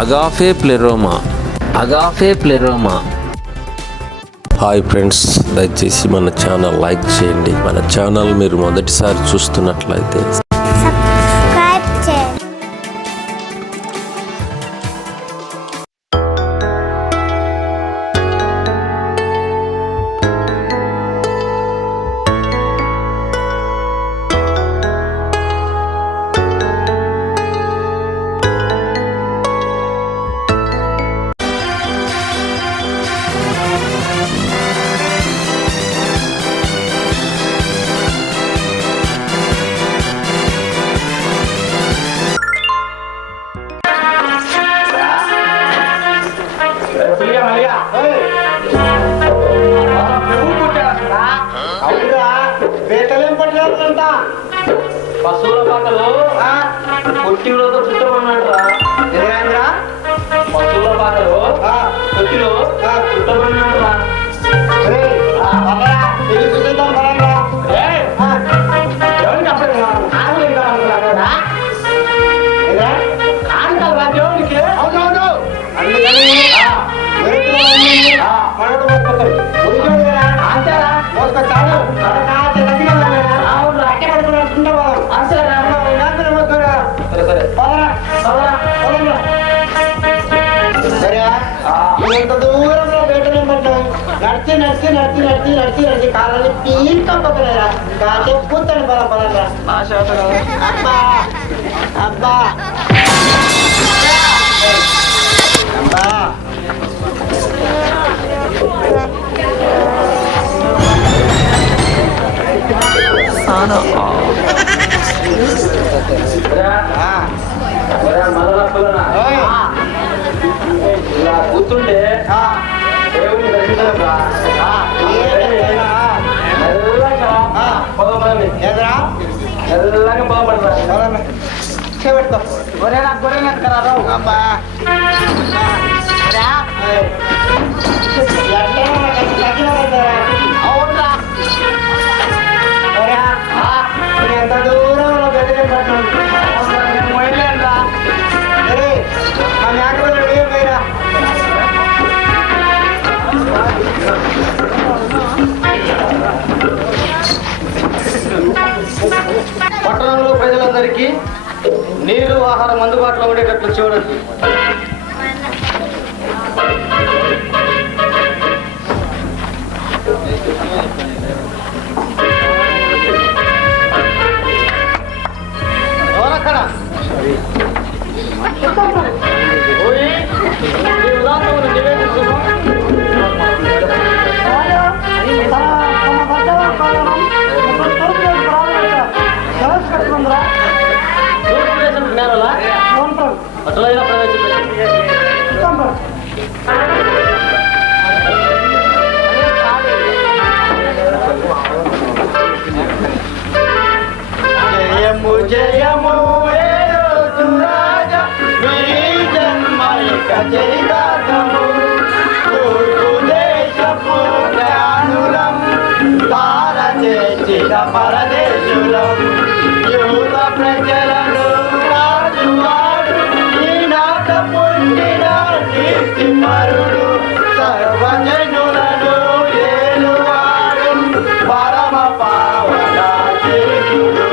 అగాఫే ప్లెరోమా. Hi friends, దయచేసి మన channel like చేయండి. మన ఛానల్ మీరు మొదటిసారి చూస్తున్నట్లయితే సబ్స్క్రైబ్ చేయండి. పశువుల పాకలు కొట్టిలో చుట్టమన్నాడురా. ఎదురైందిరా పశువుల పాకలు కొట్టిలో చుట్టమన్నాడురా. నడిచి నడిచి నడిచి నడిచి నడిచి నడిచి కాలని పీకపోతున్నారా కాసే కూర్చొని పదరా. అబ్బా అబ్బా అబ్బా ఇలా కూర్చుంటే దేవుని దర్శించరా. ఎదురా ఎల్లగా బాగుపడరా. చేపెట్టుకో గొర్రెనా గొర్రెనా కరారు. అబ్బా అవునరా ఎంత దూరంలో బెదిరింపట్టు మొయలేనురా. సరే ఆ మేకలు పోయిరా. పట్టణంలో ప్రజలందరికీ నీరు ఆహారం అందుబాటులో ఉండేటట్లు చూడండి. ఎవరక్కడ పోయి నీ ఉదాహరణ నివేదించుకో. అట్లయినా జయము జయము రాజా మీ జన్మలిక చరితార్థము తూర్పు దేశపు జ్ఞానులం భారతదేశ పరదేశులం యూత ప్రజలను రాజువాడు ఈనాట పుట్టిన కీర్తిపరుడు సర్వజనులను ఏలువాడు పరమ పావన చేతుడు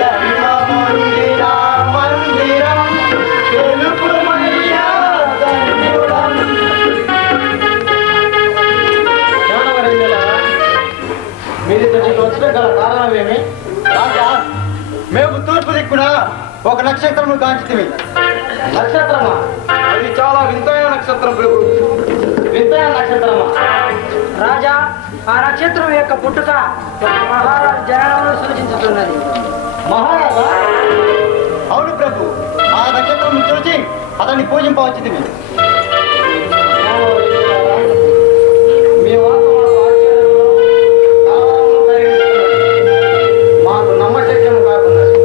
జన్మముందిన మందిరం తెలుపుమయ్యా ధన్యుడం. మీరు ఇక్కడికి వచ్చిన గల కారణం ఏమి? రాజా, మేము తూర్పు దిక్కున ఒక నక్షత్రము కాంచితివి. నక్షత్రమా? అది చాలా వింతైన నక్షత్రం ప్రభు. వింతైన నక్షత్రమా? రాజా, ఆ నక్షత్రం యొక్క పుట్టుక మహారాజు జననమును సూచించుతున్నది. మహారాజా? అవును ప్రభు, ఆ నక్షత్రం చూసి అతన్ని పూజింపవచ్చుతివి. మీ వాక్కు మాకు ఆశ్చర్యంలో కావాలను కలిగిస్తున్నది. మాకు నమ్మశక్యం కాకున్నది.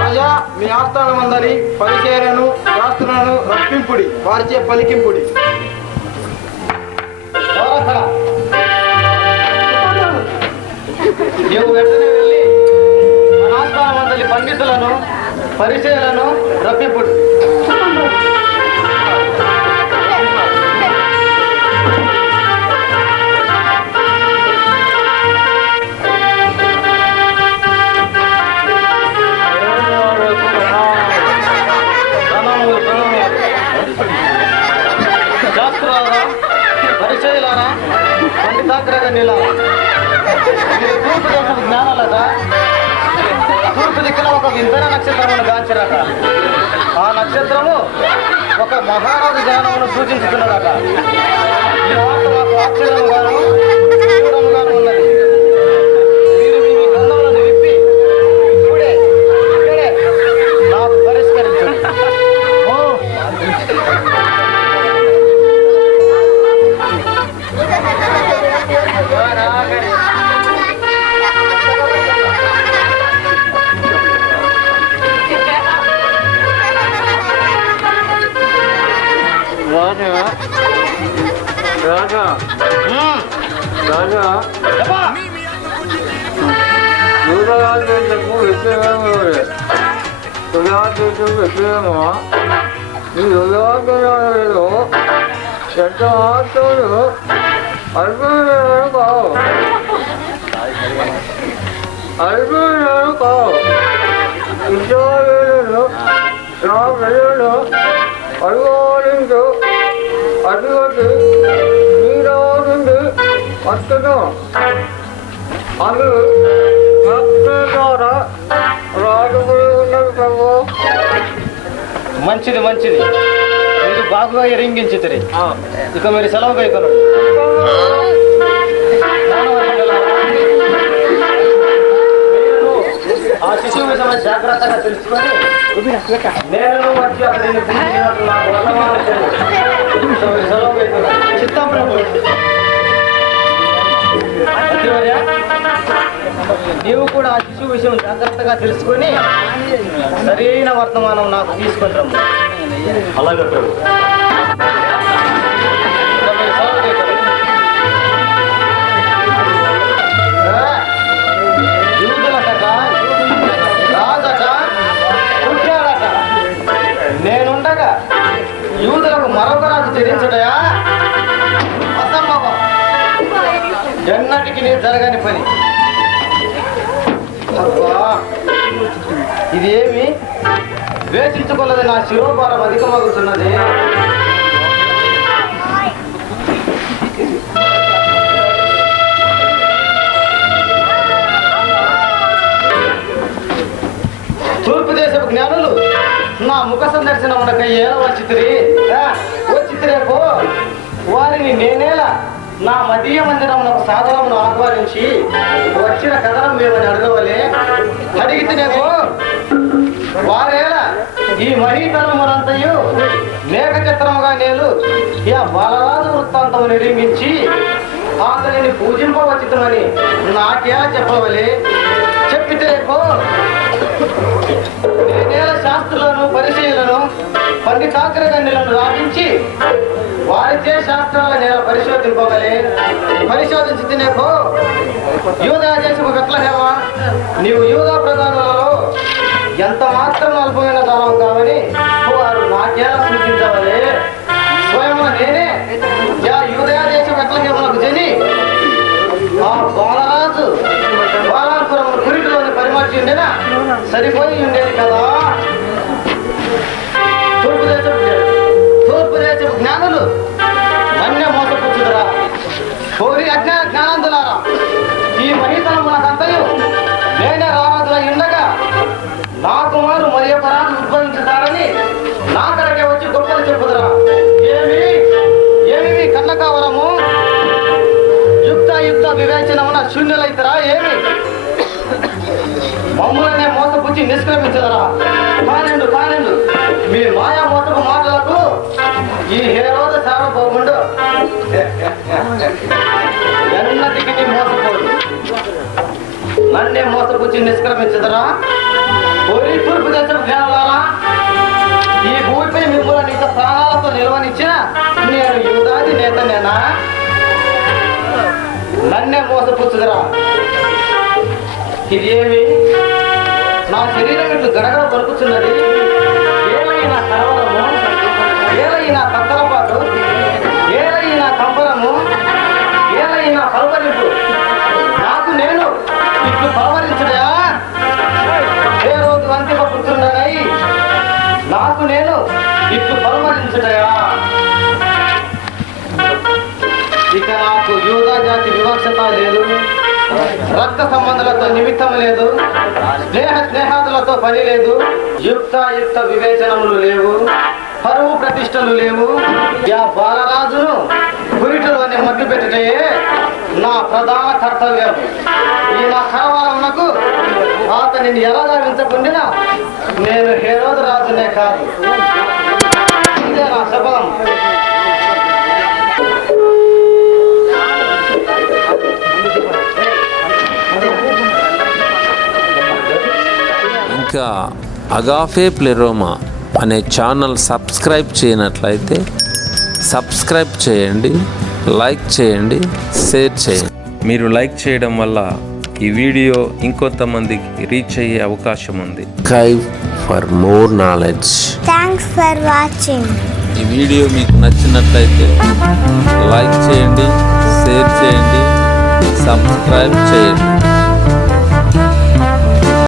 రాజా, మీ ఆస్థానమందరి పరిచర్యను శాస్త్రులను రప్పింపుడి, వారిచే పలికింపుడి. ఎవరక్కడ? నీవు వెంటనే వెళ్ళి మన ఆస్థానమందరి పండితులను పరిచయలను రప్పిపుడు. వల్లట తూర్పు దిక్కున ఒక వింతన నక్షత్రమును గాంచిరట. ఆ నక్షత్రము ఒక మహారాజు జననమును సూచించుతున్నదట. ఈ వార్త మాకు ఆశ్చర్యముగాను తీవ్రముగాను ఉన్నది. మీరు మీ గ్రంథములను విప్పి ఇక్కడే నాకు పరిష్కరించండి. రాజా రాజా యూదరాజులకు వ్యతిరేకము యువరాజులకు వ్యతిరేకమా ఈ యువరాజులలో ఎంత మాత్రులు అల్పీయులు కావు ఇజ్రాయేలును నా ప్రజలను అడుగోలించు అటువంటి నీరాజుండి అతను అందులో ద్వారా రాజుకుని ఉన్నది ప్రభు. మంచిది మంచిది, మీరు బాగుగా ఎరింగించితిరి. ఇక మీరు సెలవు కైకొనండి. ఆ శిశువు విషయం జాగ్రత్తగా తెలుసుకొని నేను వచ్చి అతడిని పూజించినట్లు నాకు వర్ణమానం తెలియదు. సెలవు కైకొనండి. చిత్తం ప్రభు. మంత్రివర్య, నీవు కూడా ఆ శిశువు విషయం జాగ్రత్తగా తెలుసుకొని సరైన వర్తమానం నాకు తీసుకుంటాము. అలాగే ప్రభు. యూదులకట రాజట పుట్టాడట. నేనుండగా యూదులకు మరొక రాజు చెల్లించడయా అసంభవం, ఎన్నటికి నేను జరగని పని. అబ్బా, ఇదేమి వేచించుకోలేదు, నా శిరోభారం అధికమవుతున్నది. తూర్పు దేశపు జ్ఞానులు నా ముఖ సందర్శనం ఉండక ఎలా వచ్చితిరేపో వారిని నేనేలా నా మదీయ మందిరమునకు సాధనమును ఆహ్వానించి వచ్చిన కథనం మేమని అడగవలే. అడిగితేనేమో వారేలా ఈ మహీతనమునంతయు మేఘ చిత్రముగా నేను ఈ బలరాజు వృత్తాంతము నిర్మించి అతనిని పూజింపవచ్చునని నాకేలా చెప్పవలే. చెప్పితేనేమో నేనేలా శాస్త్రులను పరిశీలను పండితాగ్రగణ్యులను రాపించి వారిచే శాస్త్రాల నేల పరిశోధింపవలే. పరిశోధించితేనేపో యూదా దేశపు బెత్లెహేమ, నీవు యూదా ప్రధానులలో ఎంత మాత్రం అల్పమైన దానం కావని వారు నాకేలా సూచించవలే. స్వయం నేనే యూదా దేశం బెత్లెహేమునకు జని ఆ బాలరాజు బాలాపురం కురిటిలోని పరిమర్చి ఉండేనా సరిపోయి ఉండేది కదా. తూర్పు దేశపు జ్ఞానులు నన్నే మోసపుచ్చుదరా. కోరి అజ్ఞాన జ్ఞానందులారా, ఈ మహితనం మనకంతయు నేనే రారాజులై ఉండగా నా కుమారు మరి ఒక రాజు ఉద్భవించుతారని నా కడకే వచ్చి గొప్పలు చెప్పుదరా. ఏమి కన్నకావరము యుక్త వివేచనమున శూన్యులైతరా ఏమి? మమ్మల్నే మోసపుచ్చి నిష్క్రమించదరా. కానిండు మీ మాయా మోసపు మాటలకు ఈ హేరోద సార్వభౌముడు ఎన్నటికి మోసపోడు. నన్నే మోసపుచ్చి నిష్క్రమించదరా. కోరి తూర్పు దేశం జ్ఞానులారా, ఈ భూమిపై మిమ్మల్ని నీకు ప్రాణాలతో నిలవనిచ్చిన నేను యూదాది నేతనేనా? నన్నే మోసపుచ్చుదరా. ఇదేమి నా శరీరం ఇట్లు గడగడ పలుకుతున్నది. ఏమైనా కలవరము, ఏలైనా కత్తలపాటు, ఏలైనా కంపరము, ఏలైనా పలవరింపు. నాకు నేను ఇట్లు పలవరించుడయా? ఏ రోజు అంతిమ పుత్రుడనై నాకు నేను ఇట్లు పలవరించుడయా? ఇక నాకు యూదా జాతి వివక్షత లేదు, రక్త సంబంధాలతో నిమిత్తం లేదు, స్నేహాదులతో పని లేదు, యుక్త వివేచనములు లేవు, పరువు ప్రతిష్టలు లేవు. బాలరాజును గురిటలోని మగ్గు పెట్టుటయే నా ప్రధాన కర్తవ్యం. ఈ నా కరవాలమునకు అతనిని ఎలా గావించకుండా నేను హేరోదు రాజునే కాదు. ఇదే నా శపథం. ఇంకా అగాఫే ప్లెరోమా అనే ఛానల్ సబ్స్క్రైబ్ చేయనట్లయితే సబ్స్క్రైబ్ చేయండి, లైక్ చేయండి, షేర్ చేయండి. మీరు లైక్ చేయడం వల్ల ఈ వీడియో ఇంకొంతమందికి రీచ్ అయ్యే అవకాశం ఉంది. Subscribe for more knowledge. Thanks for watching. ఈ వీడియో మీకు నచ్చినట్లయితే లైక్ చేయండి, షేర్ చేయండి, సబ్స్క్రైబ్ చేయండి.